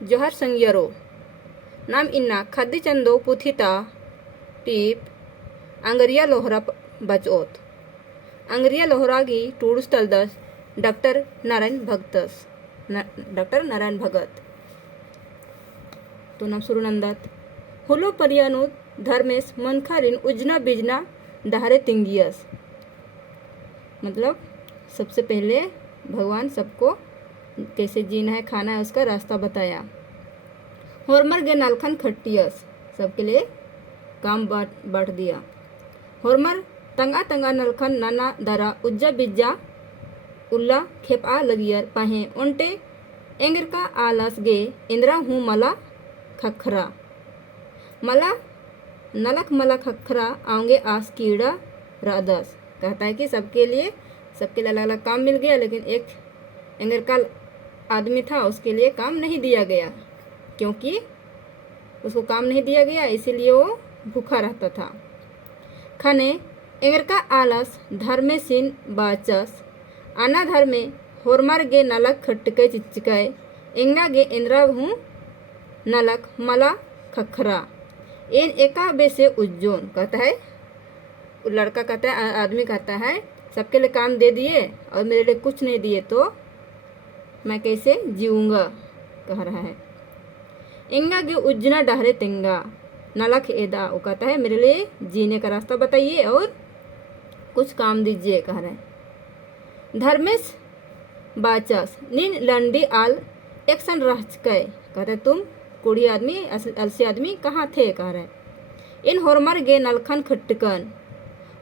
जोहर संयरो नाम इन्ना खाद्य चंदो पुथिता टीप अंगरिया लोहरा बचोत अंगरिया लोहरा की टूडस तलदस डॉक्टर नारायण भगत तो नाम सुरुनंदत हुलो परियानुत धर्मेश मनखारिन उजना बिजना डहारे तिंगियस मतलब सबसे पहले भगवान सबको कैसे जीना है खाना है उसका रास्ता बताया। होरमर गे नालखन खट्टियस सबके लिए काम बांट दिया। होरमर तंगा तंगा नलखन नाना दरा उज्जा बिज्जा उल्ला खेपा लगियर पाहे ओंटे एंगर का आलस गे इंद्रा हूँ मला खखरा मला नलक मला खखरा आऊंगे आस कीड़ा रादस। कहता है कि सबके लिए अलग अलग काम मिल गया, लेकिन एक एंगर का आदमी था उसके लिए काम नहीं दिया गया, क्योंकि उसको काम नहीं दिया गया इसीलिए वो भूखा रहता था। खाने एंगर का आलस धर्मे सिन बाचस आना धर्मे होरमार गे नलक खटके चिचके एंगा गे इंद्रा हूँ नलक मला खखरा एन एका बे से उज्जोन। कहता है लड़का कहता है आदमी कहता है सबके लिए काम दे दिए और मेरे लिए कुछ नहीं दिए तो मैं कैसे जीऊँगा, कह रहा है। एंगा गे उज्जना डहरे तेंगा नलक एदा वो कहता है मेरे लिए जीने का रास्ता बताइए और कुछ काम दीजिए, कह रहे हैं। धर्मेश बाचस नीन लंडी आल एक सन रह चुके कहते तुम कुड़ी आदमी अलसी आदमी कहाँ थे, कह रहे हैं। इन होरमर गे नलखन खट्टकन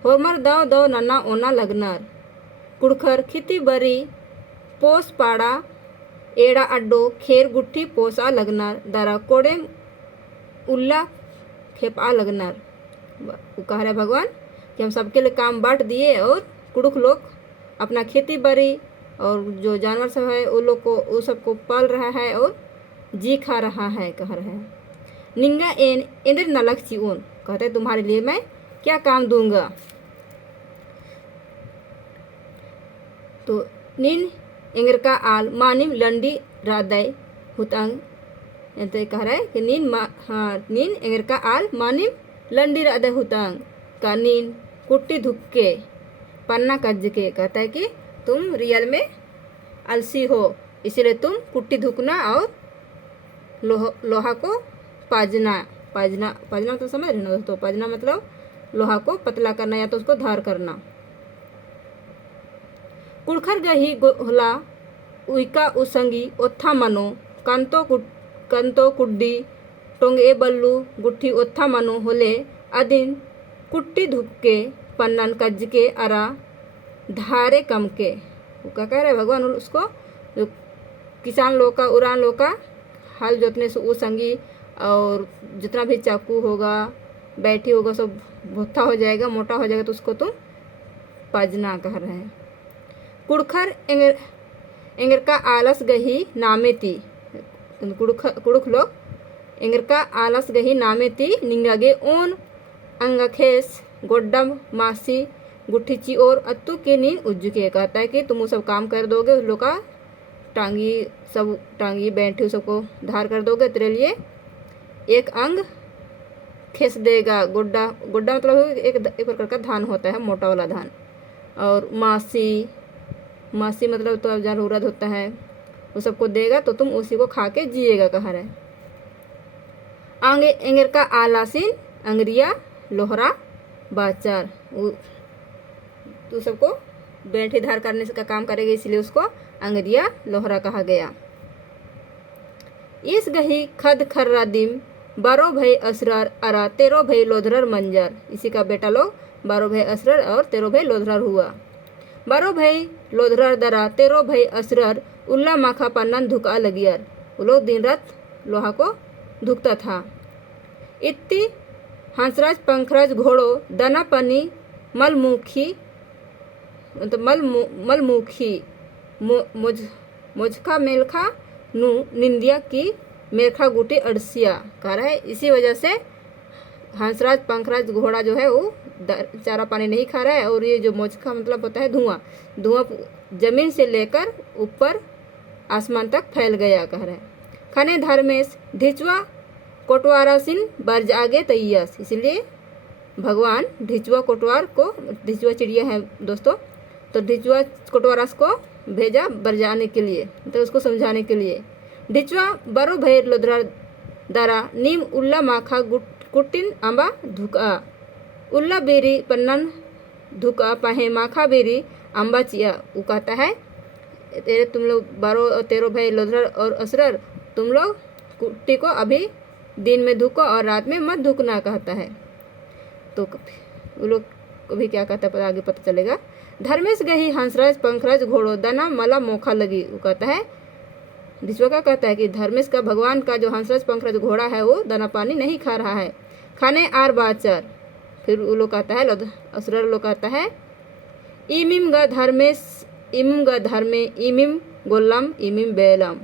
होरमर दाव दाव नन्ना ओना लगनर कुड़खर खिती बरी पोस पाड़ा एड़ा अड्डो खेर गुट्ठी पोसा लगनर दरा कोड़े उल्ला खेपा लगनर। वो कह रहे भगवान कि हम सबके लिए काम बांट दिए और कुड़ुख लोग अपना खेती बाड़ी और जो जानवर सब है वो लोग को वो सबको पाल रहा है और जी खा रहा है, कह रहे हैं। निंगा एन इंद्र नलक चिऊन कहते तुम्हारे लिए मैं क्या काम दूंगा। तो नीन इंगर का आल मानिम लंडी रादय हुतंग तो कह रहा है कि नीन इंगर का आल मानिम लंडी रादय हुतंग का नीन कुट्टी धुक्के पन्ना कज के कहता है कि तुम रियल में अलसी हो इसीलिए तुम कुट्टी धुकना और लोहा को पाजना तो समझ रहे ना दोस्तों। पाजना मतलब लोहा को पतला करना या तो उसको धार करना। कुड़खर गही गोला उइका उसंगी ओत्था मनो कंतो कुड्डी टोंगे बल्लू गुट्ठी ओत्था मनो होले अदिन कुट्टी धुक्के पन्नन कज के अरा धारे कम के। वो क्या कह रहे भगवान उसको जो किसान लोग का उरान लोग का हल जोतने से वो संगी और जितना भी चाकू होगा बैठी होगा सब भुत्था हो जाएगा मोटा हो जाएगा तो उसको तुम पाजना, कह रहे हैं। कुड़खर एंगर का आलस गही नामे ती कुड़ुख लोग एंगर का आलस गही नामे ती निंगागे ओन अंगखेस गोड्डम मासी गुट्ठी ची और अत्तू के नी उज्जुके। कहता है कि तुम वो सब काम कर दोगे उस लोग का टांगी बैठी सबको धार कर दोगे तेरे लिए एक अंग खेस देगा। गोड्डा मतलब एक प्रकार का धान होता है मोटा वाला धान। और मासी मतलब तो जहाँ उड़द होता है वो सबको देगा तो तुम उसी को खा के जिएगा, कह रहे हैं। आंगे एंगर का आलासीन अंगरिया लोहरा बाचार तो सबको बैठी धार करने का काम करेगा इसलिए उसको अंगरिया लोहरा कहा गया। इस गही खद खर्रा दिम बारो भई असरर अरा तेरो भई लोधरर मंजर। इसी का बेटा लोग बारो भई असरर और तेरो भई लोधरर हुआ। बारो भई लोधरर दरा तेरो भई असरर उल्ला माखा पन्नन धुका लगियर। वो लोग दिन रात लोहा को धुकता था। इत्ती हंसराज पंखराज घोड़ो दना पनी मलमुखी मतलब मलमुखी मोजखा मेलखा नु निंदिया की मेरखा गुटी अड़सिया, कह रहा है। इसी वजह से हंसराज पंखराज घोड़ा जो है वो चारा पानी नहीं खा रहा है और ये जो मोजखा मतलब होता है धुआं जमीन से लेकर ऊपर आसमान तक फैल गया, कह रहा है। खाने धर्मेश ढिचवा कोटवारासिन बर्ज आगे तैयस। इसलिए भगवान ढिचवा कोटवार को, ढिचवा चिड़िया है दोस्तों, तो ढिचवा कोटवारास को भेजा बरजाने के लिए, तो उसको समझाने के लिए। ढिचवा बरो भैर लोधरा दारा नीम उल्ला माखा कुटिन आंबा धुका उल्ला बेरी पन्नन धुका पाहे माखा बेरी आंबा चिया। वो कहता है तेरे तुम लोग 12 13 भाई लोधरा और असरर, तुम लोग कुट्टी को अभी दिन में धुको और रात में मत धुकना कहता है। तो वो लोग अभी क्या कहता है आगे पता चलेगा। धर्मेश गही हंसराज पंखराज घोड़ो दाना मला मोखा लगी। वो कहता है ढिचवा का कहता है कि धर्मेश का भगवान का जो हंसराज पंखराज घोड़ा है वो दाना पानी नहीं खा रहा है, खाने आर बाचर। फिर वो लोग कहता है असुर लोग कहता है इमिम ग धर्मेश इमिम ग धर्मे इमिम गोल्लम इमिम बेलम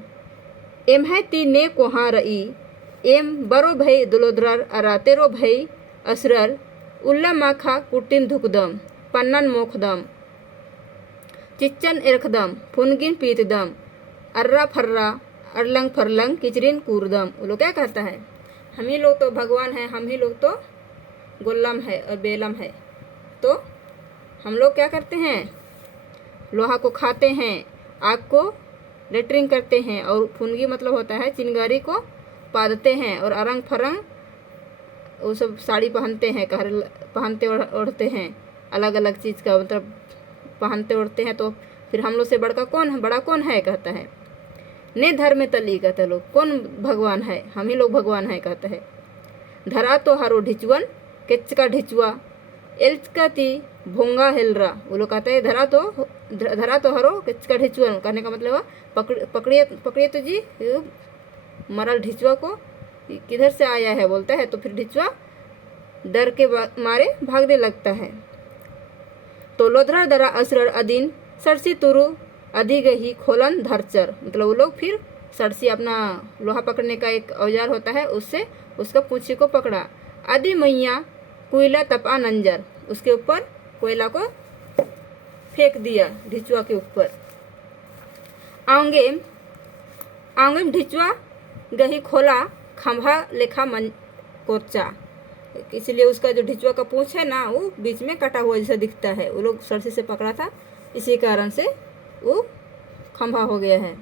एम है ती ने कोहा रई एम बरो भई दुलोद्रर अरातेरो भई असरर उल्ला माखा कुटिन धुकदम पन्नन मोखदम चिच्चन इरखदम फुनगिन पीतदम अर्रा फर्रा अरलंग फरलंग किचरिन कूरदम। वो लोग क्या कहता है हम ही लोग तो भगवान है, हम ही लोग तो गोल्लम है और बेलम है, तो हम लोग क्या करते हैं लोहा को खाते हैं, आग को लेटरिंग करते हैं, और फुनगी मतलब होता है चिंगारी को पादते हैं, और अरंग फरंग वो सब साड़ी पहनते हैं, पहनते ओढ़ते हैं, अलग अलग चीज़ का मतलब पहनते ओढ़ते हैं। तो फिर हम लोग से बड़ा कौन है कहता है ने धर्म में तली कहते लोग कौन भगवान है, हम ही लोग भगवान है कहते हैं। धरा तो हरो ढिचवन किच का ढिचवा एल्च का ती भोंगा हेलरा। वो लोग कहते हैं धरा तो हरो किच का ढिचवन कहने का मतलब पकड़िए तो जी मरल ढिचवा को किधर से आया है बोलता है। तो फिर ढिचवा डर के मारे भागने लगता है। तो लोधरा दरा असरर अदीन सरसी तुरु अधिक ही खोलन धरचर, मतलब वो लोग फिर सरसी अपना लोहा पकड़ने का एक औजार होता है उससे उसका पूंछी को पकड़ा। आदि मैया कोयला तपा नंजर, उसके ऊपर कोयला को फेंक दिया ढिचवा के ऊपर। आंगे ढिचवा गही खोला खंभा लेखा मन कोर्चा, इसलिए उसका जो ढिचवा का पूंछ है ना वो बीच में कटा हुआ जैसा दिखता है। वो लोग सरसी से पकड़ा था, इसी कारण से वो खंभा हो गया है।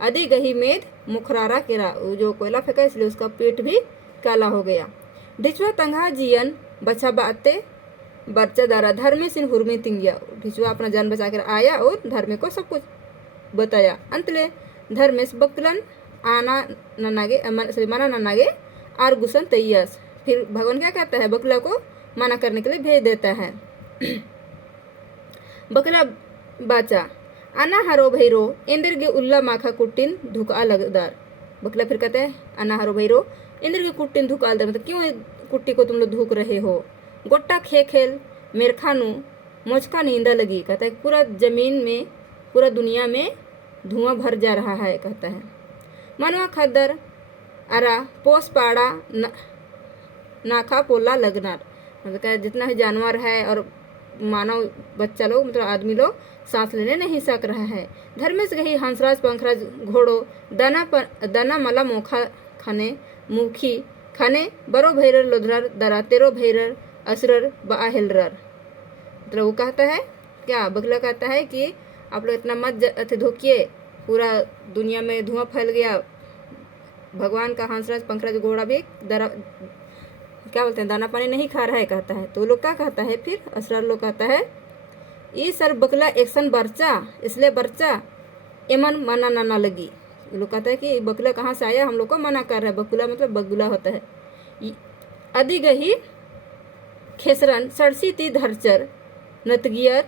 आदि गही मेद मुखरारा केरा, वो जो कोयला फेंका इसलिए उसका पेट भी काला हो गया। ढिचवा तंगा जियन बचा बाते बच्चा दारा धर्मे सिन हुरमी तिंगिया, ढिचवा अपना जान बचा कर आया और धर्मे को सब कुछ बताया। अंतले धर्मेश बकलन आना ननागे मना ननागे आर गुसन तैयस, फिर भगवान क्या कहता है बकला को मना करने के लिए भेज देता है। बकला बाचा अना हरो भैरो इंद्र के उल्ला माखा कुटिन धुका लगदार। बकला फिर कहता है अना हरो भैरो इंद्र के कुटिन धुका लगदार, मतलब क्यों कुट्टी को तुम लोग धुक रहे हो। गोट्टा खेल मेरखानु मोचका नींदा लगी, कहता है पूरा जमीन में पूरा दुनिया में धुआं भर जा रहा है कहता है। मनवा खद्दर अरा पोस पाड़ा नाखा पोला लगनार, मतलब जितना भी जानवर है और मानव बच्चा लोग मतलब आदमी लोग सांस लेने नहीं सक रहा है। धर्मेश गही हंसराज पंखराज घोड़ो दाना मला मोखा खाने मुखी खाने बरो भैरर लोधरर दरा तेरो भैरर असरर बा हेलरर, मतलब वो कहता है क्या बगला कहता है कि आप लोग इतना मत धोकिए, पूरा दुनिया में धुआं फैल गया। भगवान का हंसराज पंखराज घोड़ा भी दरा क्या बोलते हैं दाना पानी नहीं खा रहा है कहता है। तो वो लोग क्या कहता है फिर असरार लोग कहता है ई सर बकला एक्शन बर्चा इसलिए बर्चा एमन मना नाना लगी। ये लोग कहता है कि बकला कहाँ से आया, हम लोग को मना कर रहा है। बकुला मतलब बगुला होता है। अदि गही खेसरन सड़सी ती धरचर नतगियर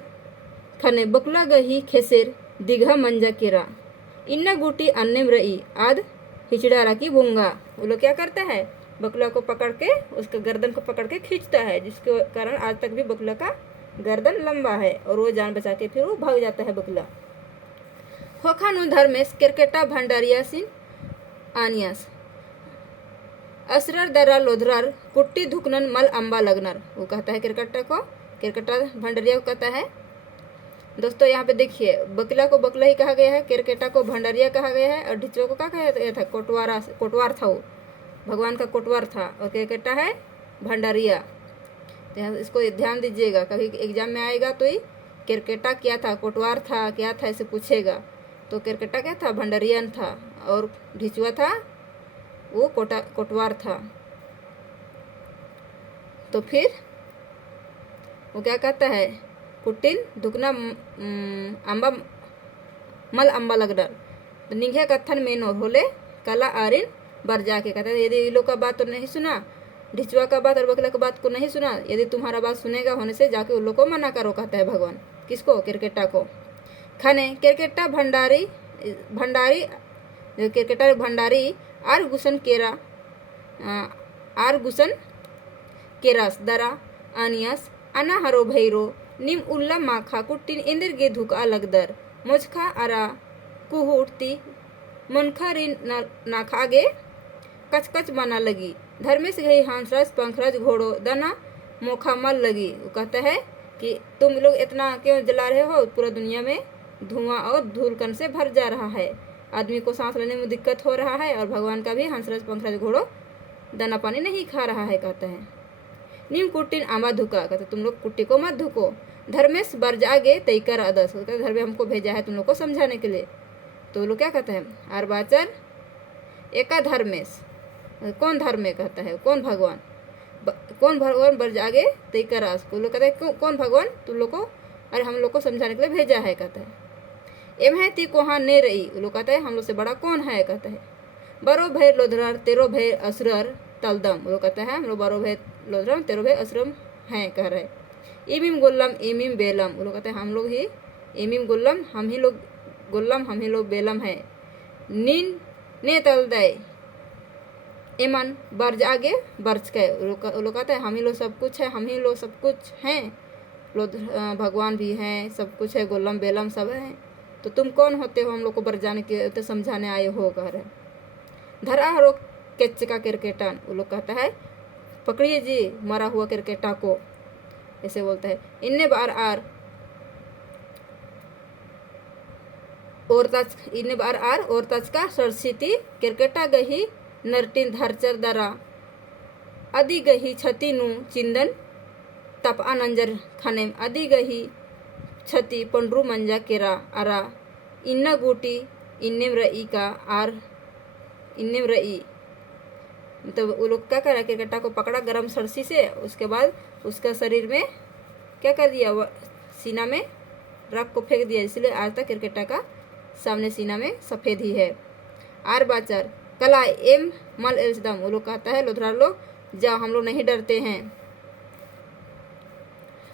खने बकुला गही खेसेर दिघा मंजा केरा इन्ना गुटी अन्नेम रई आद हिचड़ारा की बूंगा। वो लोग क्या करता है बकुला को पकड़ के उसका गर्दन को पकड़ के खींचता है, जिसके कारण आज तक भी बकुला का गर्दन लंबा है और वो जान बचा के फिर वो भाग जाता है बकुला। होखानु धर्मेश क्रिकेटा भंडारिया सिन आनियास असरर दरा लोधरर कुट्टी धुकनन मल अंबा लगनर। वो कहता है क्रिकेटा भंडारिया को कहता है दोस्तों यहाँ पे देखिए, बकला को बकला ही कहा गया है, केरकेटा को भंडारिया कहा गया है, और ढिचुआ को क्या कहा गया था, कोटवार था, वो भगवान का कोटवार था, और केरकेटा है भंडारिया। तो इसको ध्यान दीजिएगा, कभी एग्जाम में आएगा तो ही केरकेटा क्या था, कोटवार था, क्या था, ऐसे पूछेगा। तो केरकेटा क्या था, भंडारियन था, और ढिचुआ था वो कोटवार था। तो फिर वो क्या कहता है, कुटिन दुगना अम्बा मल अम्बा लगडर, तो निघे कथन में नोर होले कला आरिन बर जाके। कहता है यदि ये लोग का बात तो नहीं सुना, ढिचुआ का बात और बकला का बात को नहीं सुना, यदि तुम्हारा बात सुनेगा होने से जाके उन लोग को मना करो, कहता है भगवान। किसको, केरकेटा को। खाने केरकेटा भंडारी केरकेटा भंडारी आर गुसन केरास दरा आनियास अना हरो भैरो निम उल्ला माखा कुट्टिन इंदिर गे धुका लगदर मुझखा अरा कुहुटती मनखा रिन नाखागे कचकच बना लगी धर्मेश गई हंसराज पंखराज घोड़ो दना मोखा मल लगी। वो कहता है कि तुम लोग इतना क्यों जला रहे हो, पूरा दुनिया में धुआं और धूलकण से भर जा रहा है, आदमी को सांस लेने में दिक्कत हो रहा है, और भगवान का भी हंसराज पंखराज घोड़ो दाना पानी नहीं खा रहा है। कहता है नीम कुट्टिन आमा धुका, कहते तुम लोग कुट्टी को मत धुको। धर्मेश बर्ज आगे तैकर अदस, धर्मे हमको भेजा है तुम लोग को समझाने के लिए। तो वो लोग क्या कहते हैं, आरबाचर एका धर्मेश, कौन धर्मे कहता है, कौन भगवान, कौन भगवान बर्ज आगे तैकर आस, को लोग कहते हैं कौन भगवान तुम लोग को, अरे हम लोग को समझाने के लिए भेजा है। कहता है एम है ती कोहा ने रही, वो लोग कहते हैं हम लोग से बड़ा कौन है। कहता है बरो भय लोधरर तेरो भय असुरर तलदम, वो लोग कहते हैं हम लोग बरो भय लोधरम तेरो भय असुरम हैं, कह रहे। इमिम गोल्लम इमिम बेलम, वो लोग कहते हैं हम लोग ही इमिम गोल्लम, हम ही लोग गोल्लम, हम ही लोग बेलम है। नीन ने तलदय एमन बर्ज आगे बर्ज के, वो लोग कहते हैं हम ही लोग सब कुछ है, हम ही लोग सब कुछ हैं, लोग भगवान भी हैं, सब कुछ है, गोल्लम बेलम सब है, तो तुम कौन होते हो हम लोग को बरजाने के तो समझाने आए हो, कह रहे। धरा हरो केच का क्रिकेटन, वो लोग कहता है पकड़िए जी मरा हुआ क्रिकेटा को, ऐसे बोलता है। इन्ने बार आर और तच का सरसिती क्रिकेटा गही नरटिन धरचर दरा अदी गही छती नु चिंदन तप आनंजर खानेम अदी गही छती पंडरू मंजा केरा अरा इन्ना गुटी इन्नेम रई का आर इन्नेम रई, मतलब वो लोग क्या करा, क्रिकेटा को पकड़ा गरम सरसी से, उसके बाद उसका शरीर में क्या कर दिया, सीना में रख को फेंक दिया, इसलिए आज तक क्रिकेटा का सामने सीना में सफ़ेद ही है। आर बाचर कला एम मल एल्सदम, वो लोग कहता है लोधरा लोग जा हम लोग नहीं डरते हैं।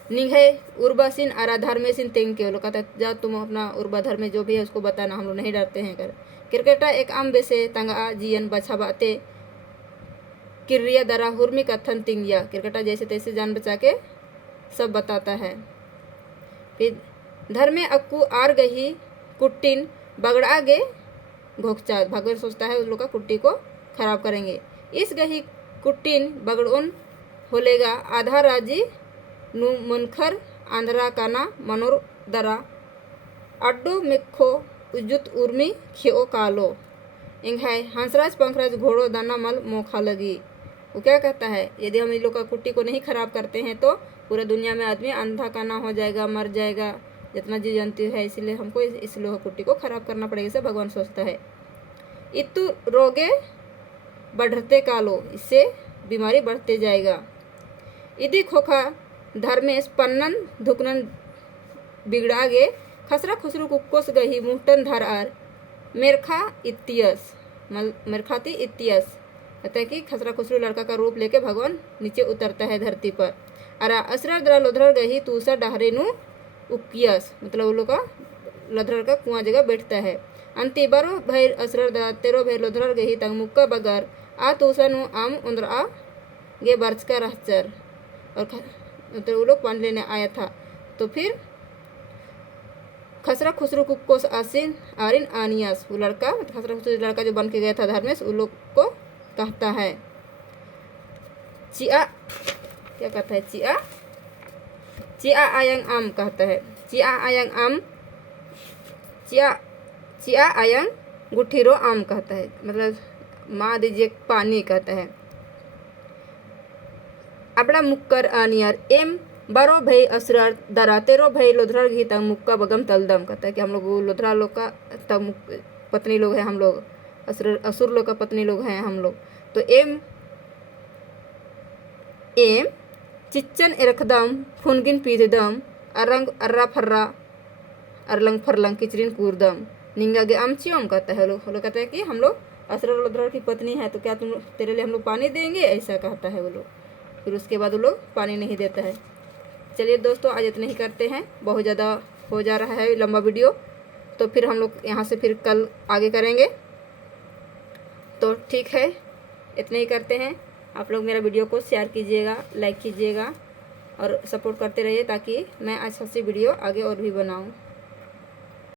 निघे उर्बासिन आरा धर्मेसिन तेंग के, वो लोग कहता है जा तुम अपना उर्बा धर्मे जो भी है उसको बताना, हम लोग नहीं डरते हैं। कर क्रिकेटा एक आम बेसे तंगा जियन बछा बाते किर्रिया दरा हुर्मी कथन तिंगिया, क्रिकेटा जैसे तैसे जान बचा के सब बताता है। फिर धर्मे अक्कू आर गही कुट्टिन बगड़ा गे घोकचा, भगवान सोचता है उन लोग का कुट्टी को खराब करेंगे। इस गही कुट्टिन बगड़ोन होलेगा आधा राजी नु मुनखर आंध्रा काना मनोर दरा अड्डो मिखो उजुत उर्मी खियो कालो इंघाय हंसराज पंखराज घोड़ो दाना मल मोखा लगी। वो क्या कहता है, यदि हम इन लोग का कुट्टी को नहीं खराब करते हैं तो पूरे दुनिया में आदमी अंधा काना हो जाएगा, मर जाएगा, जितना जीव जंतु है, इसलिए हमको इस लोहा कुट्टी को खराब करना पड़ेगा, इसे भगवान सोचता है। इतु रोगे बढ़ते कालो, इससे बीमारी बढ़ते जाएगा। इदी खोखा धर्मेश पन्नन धुकनन बिगड़ा गे खसरा खुसरू कुक्कोस गही मुहटन धर आर मेरखा इतियस मेरखाती इतियस, कहता है कि खसरा खुसरू लड़का का रूप लेके भगवान नीचे उतरता है धरती पर। अरा असरा द्रा लोधर गही तूसा डहरे नु उकियस, मतलब वो लोग का लोधर का कुआं जगह बैठता है। अंति बारो भैर असर दा तेरो भैर लोधर गही तंग मुक्का बगर आ तूसा नु आम उन्द्र आ गे बर्च का रहचर, और तो वो लोग पानी लेने आया था। तो फिर खसरा खुसरू कुक्कोस आसिन आरिन आनियास, वो लड़का खसरा खुसरू लड़का जो बन के गया था धर्मेश, उन लोग को कहता है चिया, क्या कहता है, चिया चिया आयंग आम कहता है, चिया आयंग आम, चिया आयंग गुठीरो आम कहता है, मतलब माँ दीजिए पानी कहता है। अपना मुक्कर अनियर एम बारो भई असरर दरा तेरो भई लोधरा घी तंग मुक्का बगम तलदम कहता है कि हम लोग लोधरा लोग का तब पत्नी लोग हैं हम लोग, असुर लोग का पत्नी लोग हैं हम लोग। तो एम चिच्चन इरखदम फुनगिन पीदम अरंग अर्रा फर्रा अरलंग फरलंग किचरिन कूरदम निंगा गे आमचियम कहता है। लोग कहता है कि हम लोग असुर लोधरा की पत्नी है तो क्या तुम तेरे लिए हम लोग पानी देंगे, ऐसा कहता है वो लोग। फिर उसके बाद वो लोग पानी नहीं देता है। चलिए दोस्तों, आज इतने ही करते हैं, बहुत ज़्यादा हो जा रहा है लंबा वीडियो, तो फिर हम लोग यहाँ से फिर कल आगे करेंगे। तो ठीक है, इतने ही करते हैं। आप लोग मेरा वीडियो को शेयर कीजिएगा, लाइक कीजिएगा और सपोर्ट करते रहिए ताकि मैं अच्छा सी वीडियो आगे और भी बनाऊँ।